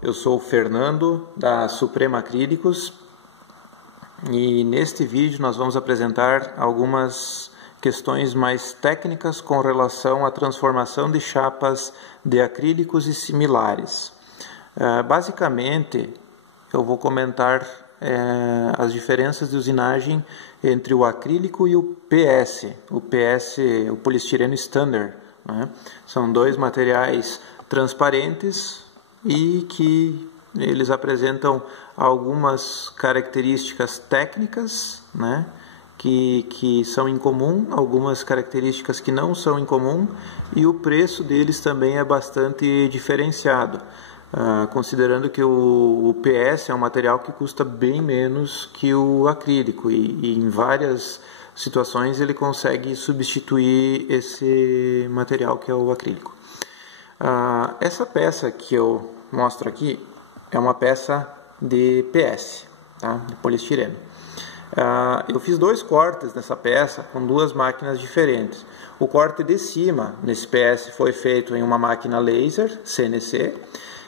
Eu sou o Fernando da Suprema Acrílicos e neste vídeo nós vamos apresentar algumas questões mais técnicas com relação à transformação de chapas de acrílicos e similares. Basicamente, eu vou comentar as diferenças de usinagem entre o acrílico e o PS, o poliestireno standard, né? São dois materiais transparentes e que eles apresentam algumas características técnicas, né, que são em comum, algumas características que não são em comum, e o preço deles também é bastante diferenciado, considerando que o PS é um material que custa bem menos que o acrílico e em várias situações ele consegue substituir esse material que é o acrílico. Essa peça que eu mostro aqui é uma peça de PS, tá? De poliestireno. Eu fiz dois cortes nessa peça com duas máquinas diferentes. O corte de cima nesse PS foi feito em uma máquina laser CNC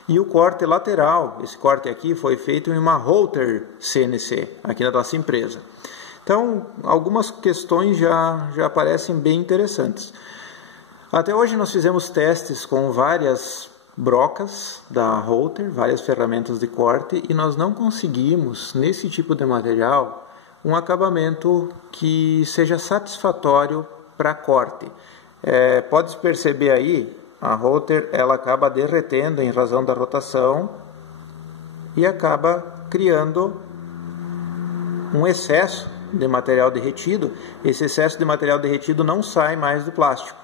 e o corte lateral, esse corte aqui, foi feito em uma Router CNC aqui da nossa empresa. Então, algumas questões já parecem bem interessantes. Até hoje nós fizemos testes com várias brocas da Router, várias ferramentas de corte, e nós não conseguimos, nesse tipo de material, um acabamento que seja satisfatório para corte. Pode perceber aí, a Router ela acaba derretendo em razão da rotação e acaba criando um excesso de material derretido. Esse excesso de material derretido não sai mais do plástico,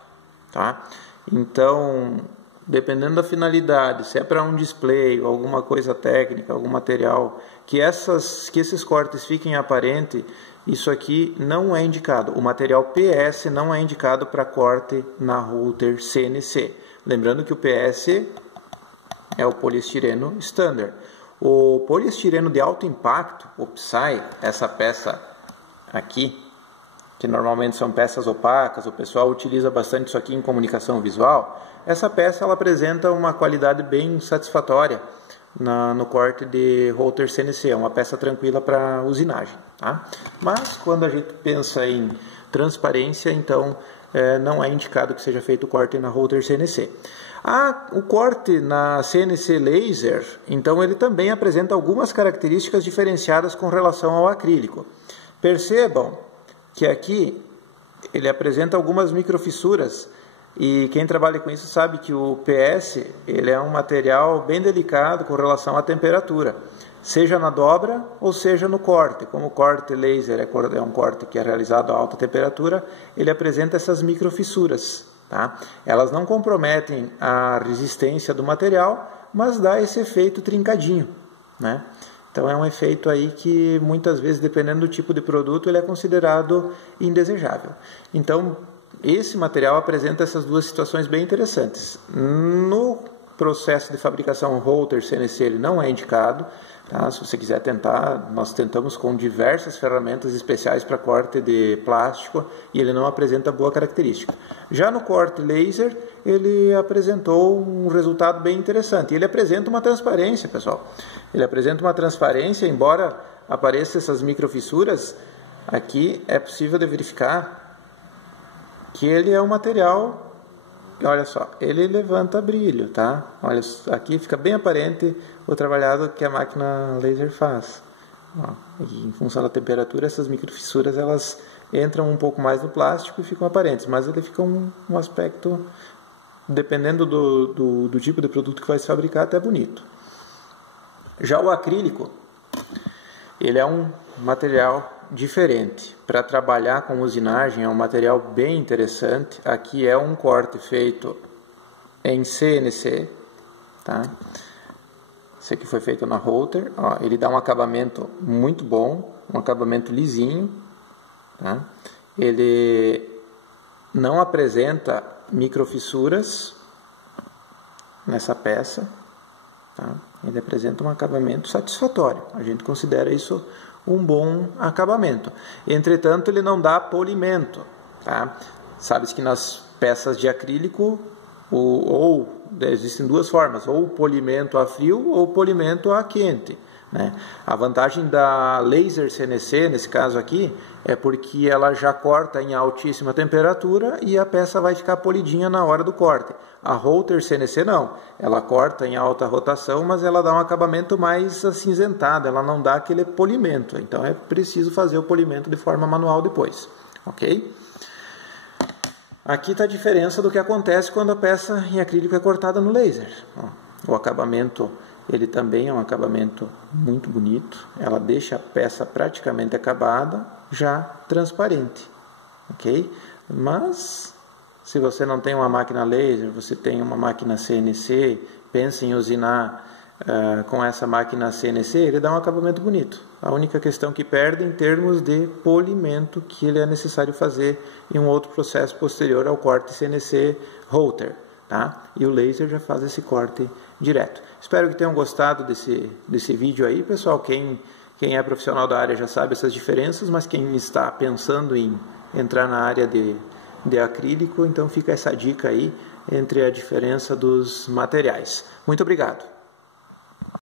tá? Então, dependendo da finalidade, se é para um display ou alguma coisa técnica, algum material, que esses cortes fiquem aparentes, isso aqui não é indicado. O material PS não é indicado para corte na Router CNC. Lembrando que o PS é o poliestireno standard. O poliestireno de alto impacto, o PSI, essa peça aqui, que normalmente são peças opacas, o pessoal utiliza bastante isso aqui em comunicação visual. Essa peça ela apresenta uma qualidade bem satisfatória no corte de Router CNC, é uma peça tranquila para usinagem, tá? Mas quando a gente pensa em transparência, então não é indicado que seja feito o corte na Router CNC. O corte na CNC laser, então ele também apresenta algumas características diferenciadas com relação ao acrílico. Percebam que aqui ele apresenta algumas microfissuras e quem trabalha com isso sabe que o PS ele é um material bem delicado com relação à temperatura, seja na dobra ou seja no corte. Como o corte laser é um corte que é realizado a alta temperatura, ele apresenta essas microfissuras, tá? Elas não comprometem a resistência do material, mas dá esse efeito trincadinho, né? Então é um efeito aí que muitas vezes, dependendo do tipo de produto, ele é considerado indesejável. Então esse material apresenta essas duas situações bem interessantes. No processo de fabricação Router CNC ele não é indicado, tá? Se você quiser tentar, nós tentamos com diversas ferramentas especiais para corte de plástico e ele não apresenta boa característica. Já no corte laser ele apresentou um resultado bem interessante. Ele apresenta uma transparência, pessoal. Ele apresenta uma transparência, embora apareçam essas microfissuras, aqui é possível de verificar que ele é um material, olha só, ele levanta brilho, tá? Olha, aqui fica bem aparente o trabalhado que a máquina laser faz. E em função da temperatura, essas microfissuras elas entram um pouco mais no plástico e ficam aparentes, mas ele fica um aspecto, dependendo do tipo de produto que vai se fabricar, até bonito. Já o acrílico, ele é um material diferente. Para trabalhar com usinagem é um material bem interessante. Aqui é um corte feito em CNC, tá? Esse aqui foi feito na Router. Ele dá um acabamento muito bom, um acabamento lisinho, tá? Ele não apresenta microfissuras nessa peça, tá? Ele apresenta um acabamento satisfatório. A gente considera isso um bom acabamento. Entretanto, ele não dá polimento, tá? Sabe-se que nas peças de acrílico Existem duas formas, ou polimento a frio ou polimento a quente, né? A vantagem da laser CNC, nesse caso aqui, é porque ela já corta em altíssima temperatura e a peça vai ficar polidinha na hora do corte. A Router CNC não, ela corta em alta rotação, mas ela dá um acabamento mais acinzentado, ela não dá aquele polimento, então é preciso fazer o polimento de forma manual depois, ok? Aqui está a diferença do que acontece quando a peça em acrílico é cortada no laser. O acabamento, ele também é um acabamento muito bonito. Ela deixa a peça praticamente acabada, já transparente, ok? Mas, se você não tem uma máquina laser, você tem uma máquina CNC, pense em usinar com essa máquina CNC, ele dá um acabamento bonito. A única questão que perde em termos de polimento que ele é necessário fazer em um outro processo posterior ao corte CNC Router, tá? E o laser já faz esse corte direto. Espero que tenham gostado desse vídeo aí, pessoal. Quem é profissional da área já sabe essas diferenças, mas quem está pensando em entrar na área de acrílico, então fica essa dica aí entre a diferença dos materiais. Muito obrigado!